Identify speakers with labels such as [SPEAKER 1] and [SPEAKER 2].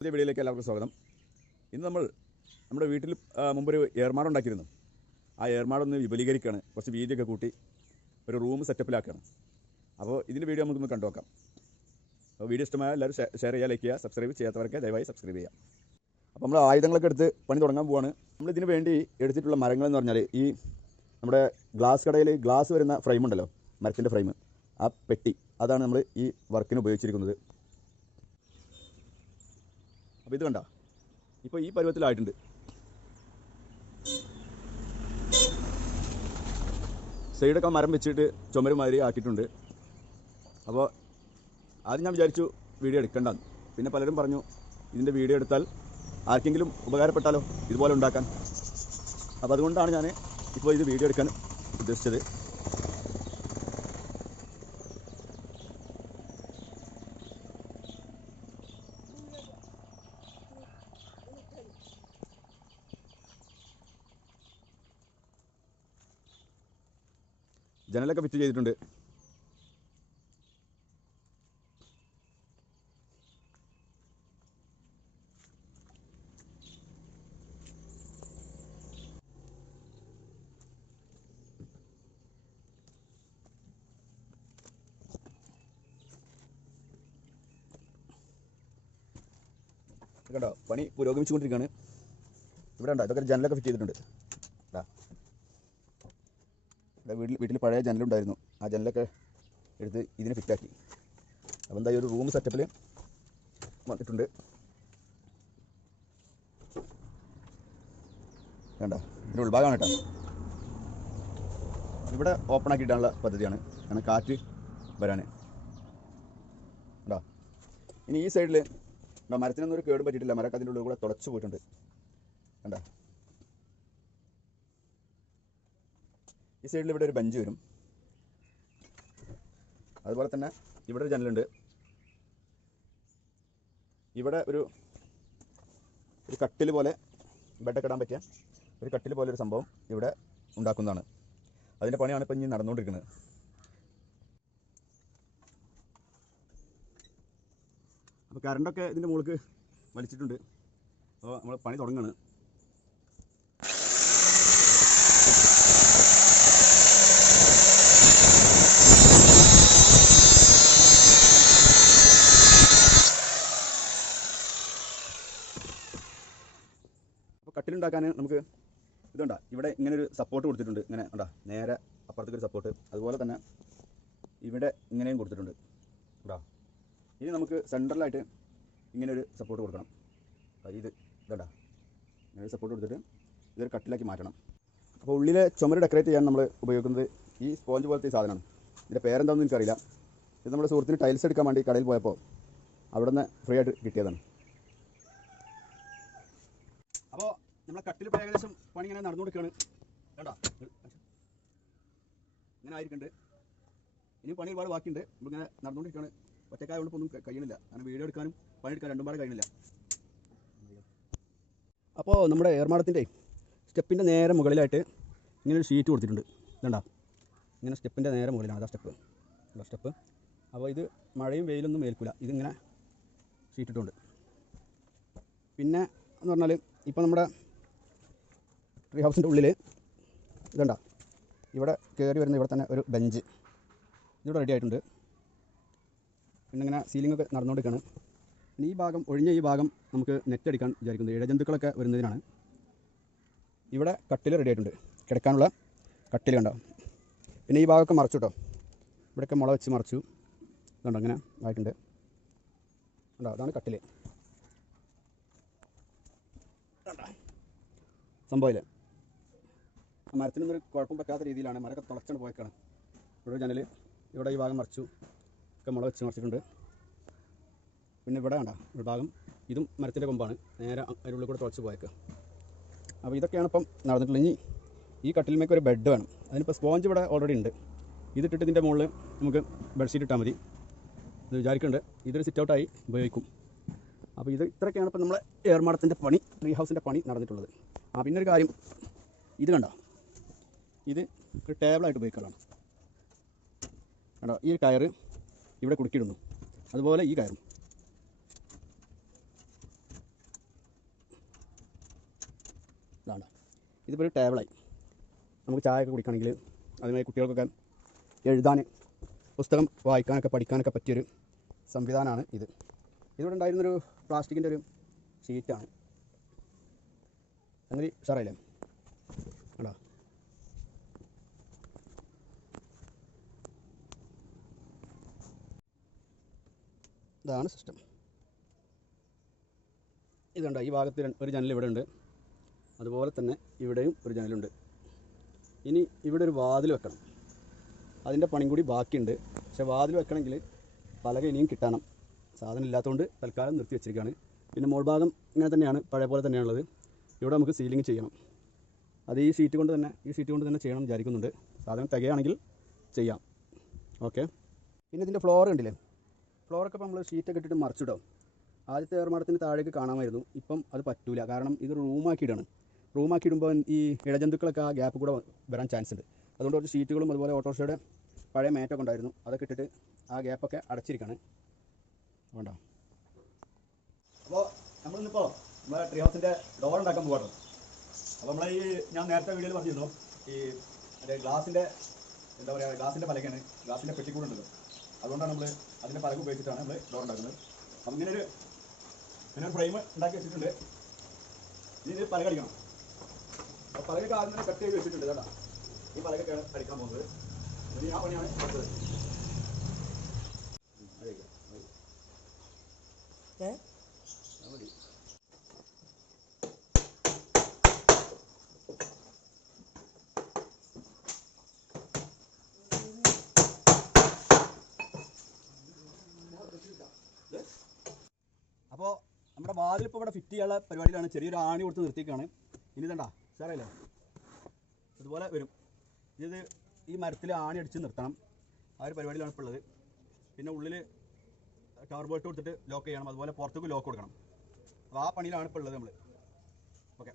[SPEAKER 1] പുതിയ വീഡിയോയിലേക്ക് എല്ലാവർക്കും സ്വാഗതം. ഇന്ന് നമ്മൾ നമ്മുടെ വീട്ടിൽ മുമ്പൊരു ഏർമാട് ഉണ്ടാക്കിയിരുന്നു. ആ ഏർമാടൊന്ന് വിപുലീകരിക്കുകയാണ് കുറച്ച് വീതിയൊക്കെ കൂട്ടി ഒരു റൂം സെറ്റപ്പിലാക്കുകയാണ്. അപ്പോൾ ഇതിന്റെ വീഡിയോ നമുക്കൊന്ന് കണ്ടു നോക്കാം അപ്പോൾ വീഡിയോ ഇഷ്ടമായ എല്ലാവരും ഷെയർ ചെയ്യുക ലൈക്ക് ചെയ്യുക സബ്സ്ക്രൈബ് ചെയ്യാത്തവർക്ക് ദയവായി സബ്സ്ക്രൈബ് ചെയ്യാം അപ്പോൾ നമ്മൾ ആയുധങ്ങളൊക്കെ എടുത്ത് പണി തുടങ്ങാൻ പോവാണ്. നമ്മൾ ഇതിന് വേണ്ടി എടുത്തിട്ടുള്ള മരങ്ങൾ എന്ന് പറഞ്ഞാൽ ഈ നമ്മുടെ ഗ്ലാസ് കടയിൽ ഗ്ലാസ് വരുന്ന ഫ്രെയിം ഉണ്ടല്ലോ മരത്തിന്റെ ഫ്രെയിം. ആ പെട്ടി അതാണ് നമ്മൾ ഈ വർക്കിന് ഉപയോഗിച്ചിരിക്കുന്നത്. അപ്പോൾ ഇത് കണ്ട? ഇപ്പോൾ ഈ പരുവത്തിലായിട്ടുണ്ട്. സൈഡൊക്കെ മരം വെച്ചിട്ട് ചുമര് മാതിരി ആക്കിയിട്ടുണ്ട്. അപ്പോൾ ആദ്യം ഞാൻ വിചാരിച്ചു വീഡിയോ എടുക്കണ്ടെന്ന് പിന്നെ പലരും പറഞ്ഞു ഇതിന്റെ വീഡിയോ എടുത്താൽ ആർക്കെങ്കിലും ഉപകാരപ്പെട്ടാലോ ഇതുപോലെ ഉണ്ടാക്കാൻ. അപ്പോൾ അതുകൊണ്ടാണ് ഞാൻ ഇപ്പോൾ ഇത് വീഡിയോ എടുക്കാൻ ഉദ്ദേശിച്ചത്. ജനലൊക്കെ ഫിറ്റ് ചെയ്തിട്ടുണ്ട്. കണ്ടോ? പണി പുരോഗമിച്ചുകൊണ്ടിരിക്കുകയാണ്. ഇവിടെ ഉണ്ടോ ഇതൊക്കെ ജനലൊക്കെ ഫിറ്റ് ചെയ്തിട്ടുണ്ട്. വീട്ടിൽ വീട്ടിൽ പഴയ ജനലുണ്ടായിരുന്നു ആ ജനലൊക്കെ എടുത്ത് ഇതിനെ ഫിറ്റാക്കി അപ്പോൾ എന്താ ഒരു റൂം സെറ്റപ്പിൽ വന്നിട്ടുണ്ട്. വേണ്ട ഇതിന്റെ ഉൾഭാഗമാണ് കേട്ടോ. ഇവിടെ ഓപ്പൺ ആക്കിയിട്ടാനുള്ള പദ്ധതിയാണ്. കാരണം കാറ്റ് വരാൻ കേട്ടോ ഇനി ഈ സൈഡിൽ മരത്തിനൊന്നും ഒരു കേടും പറ്റിയിട്ടില്ല. മരക്കതിന്റെ ഉള്ളിൽ കൂടെ തുടച്ചു പോയിട്ടുണ്ട്. കണ്ടോ? ഈ സൈഡിൽ ഇവിടെ ഒരു ബെഞ്ച് വരും. അതുപോലെ തന്നെ ഇവിടെ ഒരു ജനലുണ്ട്. ഇവിടെ ഒരു ഒരു കട്ടിൽ പോലെ ബെഡൊക്കെ ഇടാൻ പറ്റിയ ഒരു കട്ടിൽ പോലെ ഒരു സംഭവം ഇവിടെ ഉണ്ടാക്കുന്നതാണ്. അതിന്റെ പണിയാണ് ഇപ്പം ഇനി നടന്നുകൊണ്ടിരിക്കുന്നത്. അപ്പോൾ കറണ്ടൊക്കെ ഇതിന്റെ മുകളിൽ വലിച്ചിട്ടുണ്ട്. അപ്പോൾ നമ്മൾ പണി തുടങ്ങുകയാണ് കട്ടിലുണ്ടാക്കാൻ നമുക്ക് ഇതുണ്ടാ? ഇവിടെ ഇങ്ങനെ ഒരു സപ്പോർട്ട് കൊടുത്തിട്ടുണ്ട്. ഇങ്ങനെ ഉണ്ടാ? നേരെ അപ്പുറത്തേക്ക് ഒരു സപ്പോർട്ട് അതുപോലെ തന്നെ ഇവിടെ ഇങ്ങനെയും കൊടുത്തിട്ടുണ്ട്. ഉണ്ടാ? ഇനി നമുക്ക് സെൻട്രലായിട്ട് ഇങ്ങനെ ഒരു സപ്പോർട്ട് കൊടുക്കണം ഇത് ഇതുണ്ടാ? ഇങ്ങനെ ഒരു സപ്പോർട്ട് കൊടുത്തിട്ട് ഇതൊരു കട്ടിലാക്കി മാറ്റണം. അപ്പോൾ ഉള്ളിലെ ചുമര് ഡെക്കറേറ്റ് ചെയ്യാൻ നമ്മൾ ഉപയോഗിക്കുന്നത് ഈ സ്പോഞ്ച് പോലത്തെ ഈ സാധനമാണ്. ഇതിന്റെ പേരെന്താണെന്ന് എനിക്കറിയില്ല. ഇത് നമ്മുടെ സുഹൃത്തിന് ടൈൽസ് എടുക്കാൻ വേണ്ടി കടയിൽ പോയപ്പോൾ അവിടെ നിന്ന് ഫ്രീ ആയിട്ട് കിട്ടിയതാണ് അപ്പോൾ നമ്മളെ കട്ടിൽ ഇപ്പോൾ ഏകദേശം പണി ഇങ്ങനെ നടന്നുകൊടുക്കുകയാണ്. വേണ്ട ഇങ്ങനെ ആയിരിക്കുന്നുണ്ട് ഇനി പണി ഒരുപാട് ബാക്കിയുണ്ട്. നമ്മളിങ്ങനെ നടന്നുകൊണ്ടിരിക്കുകയാണ്. ഒറ്റക്കായതുകൊണ്ട് ഇപ്പോൾ ഒന്നും കഴിയണില്ല. കാരണം വീഡിയോ എടുക്കാനും പണി എടുക്കാൻ രണ്ടും പാടെ കഴിയണില്ല. അപ്പോൾ നമ്മുടെ ഏർമാടത്തിന്റെ സ്റ്റെപ്പിന്റെ നേരെ മുകളിലായിട്ട് ഇങ്ങനെ ഒരു ഷീറ്റ് കൊടുത്തിട്ടുണ്ട്. കണ്ടോ ഇങ്ങനെ സ്റ്റെപ്പിന്റെ നേരെ മുകളിലാണ്. അതാ സ്റ്റെപ്പ്. അതാ സ്റ്റെപ്പ്. അപ്പോൾ ഇത് മഴയും വെയിലൊന്നും ഏൽക്കില്ല ഇതിങ്ങനെ ഷീറ്റിട്ടുണ്ട്. പിന്നെ എന്ന് പറഞ്ഞാൽ ഇപ്പോൾ നമ്മുടെ ട്രീ ഹൗസിന്റെ ഉള്ളിൽ ഇതുണ്ട? ഇവിടെ കയറി വരുന്ന ഇവിടെ തന്നെ ഒരു ബെഞ്ച് ഇതിവിടെ റെഡി ആയിട്ടുണ്ട്. പിന്നെ ഇങ്ങനെ സീലിംഗ് ഒക്കെ നടന്നുകൊണ്ടിരിക്കുകയാണ് ഇനി ഈ ഭാഗം ഒഴിഞ്ഞ ഈ ഭാഗം നമുക്ക് നെറ്റ് അടിക്കാൻ വിചാരിക്കുന്നത്. ഇഴജന്തുക്കളൊക്കെ വരുന്നതിനാണ്. ഇവിടെ കട്ടിൽ റെഡി ആയിട്ടുണ്ട്. കിടക്കാനുള്ള കട്ടിൽ കണ്ടോ? പിന്നെ ഈ ഭാഗമൊക്കെ മറച്ചു കേട്ടോ. ഇവിടെയൊക്കെ മുള വെച്ച് മറച്ചു. ഇതുണ്ടോ? അങ്ങനെ ആയിട്ടുണ്ട്. കണ്ടോ അതാണ് കട്ടിൽ സംഭവമില്ല മരത്തിനൊന്നും ഒരു കുഴപ്പം പറ്റാത്ത രീതിയിലാണ് മരമൊക്കെ തുളച്ചാണ് പോയേക്കാണ്. ഇവിടെ ജനൽ ഇവിടെ ഈ ഭാഗം മറിച്ചു ഒക്കെ മുള വെച്ച് മറിച്ചിട്ടുണ്ട്. പിന്നെ ഇവിടെ വേണ്ട ഒരു ഭാഗം ഇതും മരത്തിന്റെ കൊമ്പാണ് നേരെ അതിനുള്ളിൽ കൂടെ തുളച്ച് പോയേക്കുക അപ്പോൾ ഇതൊക്കെയാണ് ഇപ്പം നടന്നിട്ടുള്ളത്. ഇനി ഈ കട്ടിലിമേക്ക് ഒരു ബെഡ് വേണം. അതിനിപ്പോൾ സ്പോഞ്ച് ഇവിടെ ഓൾറെഡി ഉണ്ട്. ഇതിട്ടിട്ട് ഇതിന്റെ മുകളിൽ നമുക്ക് ബെഡ്ഷീറ്റ് ഇട്ടാൽ മതി. ഇത് വിചാരിക്കുന്നുണ്ട് ഇതൊരു സിറ്റ് ഔട്ടായി ഉപയോഗിക്കും. അപ്പോൾ ഇത് ഇത്രയൊക്കെയാണ് ഇപ്പം നമ്മളെ ഏർമാടത്തിന്റെ പണി ട്രീ ഹൗസിന്റെ പണി നടന്നിട്ടുള്ളത്. ആ പിന്നെ ഒരു കാര്യം ഇത് കണ്ടോ ഇത് ഒരു ടേബിളായിട്ട് ഉപയോഗിക്കാനാണ് കേട്ടോ ഈ കയറ് ഇവിടെ കുടുക്കിയിടുന്നു. അതുപോലെ ഈ കയറും. ഇതാണ്. ഇതിപ്പോൾ ഒരു ടേബിളായി. നമുക്ക് ചായയൊക്കെ കുടിക്കുകയാണെങ്കിൽ അതുമായി കുട്ടികൾക്കൊക്കെ എഴുതാൻ പുസ്തകം വായിക്കാനൊക്കെ പഠിക്കാനൊക്കെ പറ്റിയൊരു സംവിധാനമാണ് ഇത്. ഇതിവിടെ ഉണ്ടായിരുന്നൊരു പ്ലാസ്റ്റിക്കിന്റെ ഒരു ഷീറ്റാണ്. അങ്ങനെ സാറല്ലേ ഇതാണ് സിസ്റ്റം ഇതുണ്ട് ഈ ഭാഗത്ത് ഒരു ജനൽ ഇവിടെ ഉണ്ട്. അതുപോലെ തന്നെ ഇവിടെയും ഒരു ജനലുണ്ട് ഇനി ഇവിടെ ഒരു വാതിൽ വെക്കണം. അതിന്റെ പണിയും കൂടി ബാക്കിയുണ്ട്. പക്ഷേ വാതിൽ വെക്കണമെങ്കിൽ പലക ഇനിയും കിട്ടണം. സാധനം ഇല്ലാത്തതുകൊണ്ട് തൽക്കാലം നിർത്തി വെച്ചിരിക്കുകയാണ്. പിന്നെ മോൾ ഭാഗം ഇങ്ങനെ തന്നെയാണ് പഴയ പോലെ തന്നെയാണുള്ളത് ഇവിടെ നമുക്ക് സീലിംഗ് ചെയ്യണം. അത് ഈ ഷീറ്റ് കൊണ്ട് തന്നെ ഈ ഷീറ്റ് കൊണ്ട് തന്നെ ചെയ്യണം വിചാരിക്കുന്നുണ്ട്. സാധനം തികയാണെങ്കിൽ ചെയ്യാം. ഓക്കെ പിന്നെ ഇതിന്റെ ഫ്ലോർ കണ്ടില്ലേ? ഫ്ലോറൊക്കെ ഇപ്പോൾ നമ്മൾ ഷീറ്റൊക്കെ ഇട്ടിട്ട് മറിച്ചിടും. ആദ്യത്തെ ഏർമാടത്തിന് താഴേക്ക് കാണാമായിരുന്നു. ഇപ്പം അത് പറ്റൂല. കാരണം ഇത് റൂമാക്കി ഇടണം റൂമാക്കി ഇടുമ്പോൾ ഈ ഇഴജന്തുക്കളൊക്കെ ആ ഗ്യാപ്പ് കൂടെ വരാൻ ചാൻസ് ഉണ്ട്. അതുകൊണ്ട് കുറച്ച് ഷീറ്റുകളും അതുപോലെ ഓട്ടോറിക്ഷയുടെ പഴയ മേറ്റൊക്കെ ഉണ്ടായിരുന്നു. അതൊക്കെ ഇട്ടിട്ട് ആ ഗ്യാപ്പൊക്കെ അടച്ചിരിക്കണം. വേണ്ട? അപ്പോൾ നമ്മളിന്നിപ്പോൾ നമ്മുടെ ട്രീ ഹൗസിന്റെ ഡോർ ഉണ്ടാക്കാൻ പോകട്ടോ അപ്പോൾ നമ്മളെ ഈ ഞാൻ നേരത്തെ വീഡിയോയിൽ പറഞ്ഞിരുന്നു. ഈ മറ്റേ ഗ്ലാസിന്റെ എന്താ പറയുക ഗ്ലാസിന്റെ പലകയാണ്. ഗ്ലാസിന്റെ പെട്ടിക്കൂടുണ്ടല്ലോ. അതുകൊണ്ടാണ് നമ്മൾ അതിന്റെ പലക ഉപയോഗിച്ചിട്ടാണ് നമ്മൾ ഡോർ ഉണ്ടാക്കുന്നത്. അപ്പം ഇങ്ങനെ ഒരു ഇങ്ങനെ ഒരു ഫ്രെയിം ഉണ്ടാക്കി വെച്ചിട്ടുണ്ട്. ഇനി ഇത് പലക അടിക്കണം. അപ്പോൾ പലകൊക്കെ ആദ്യം തന്നെ കട്ട് ചെയ്ത് വെച്ചിട്ടുണ്ട് കേട്ടോ. ഈ പലകൊക്കെയാണ് അടിക്കാൻ പോകുന്നത്. ഇനി ആ പണിയാണ് അടുത്തത്. ഉം, അതെയൊക്കെ, മതി. അത് മതി. അപ്പോൾ നമ്മുടെ ഇവിടെ ഫിറ്റ് ചെയ്യാനുള്ള പരിപാടിയിലാണ്. ചെറിയൊരു ആണി കൊടുത്ത് നിർത്തിക്കാണ് ഇനി ഇതണ്ട സാറല്ലേ ഇതുപോലെ വരും. ഇത് ഈ മരത്തിൽ ആണി അടിച്ച് നിർത്തണം. ആ ഒരു പരിപാടിയിലാണ് ഇപ്പോൾ ഉള്ളത്. പിന്നെ ഉള്ളിൽ ടവർ ബോൾട്ട് കൊടുത്തിട്ട് ലോക്ക് ചെയ്യണം. അതുപോലെ പുറത്തേക്ക് ലോക്ക് കൊടുക്കണം. അപ്പോൾ ആ പണിയിലാണ് ഇപ്പോൾ ഉള്ളത് നമ്മൾ ഓക്കെ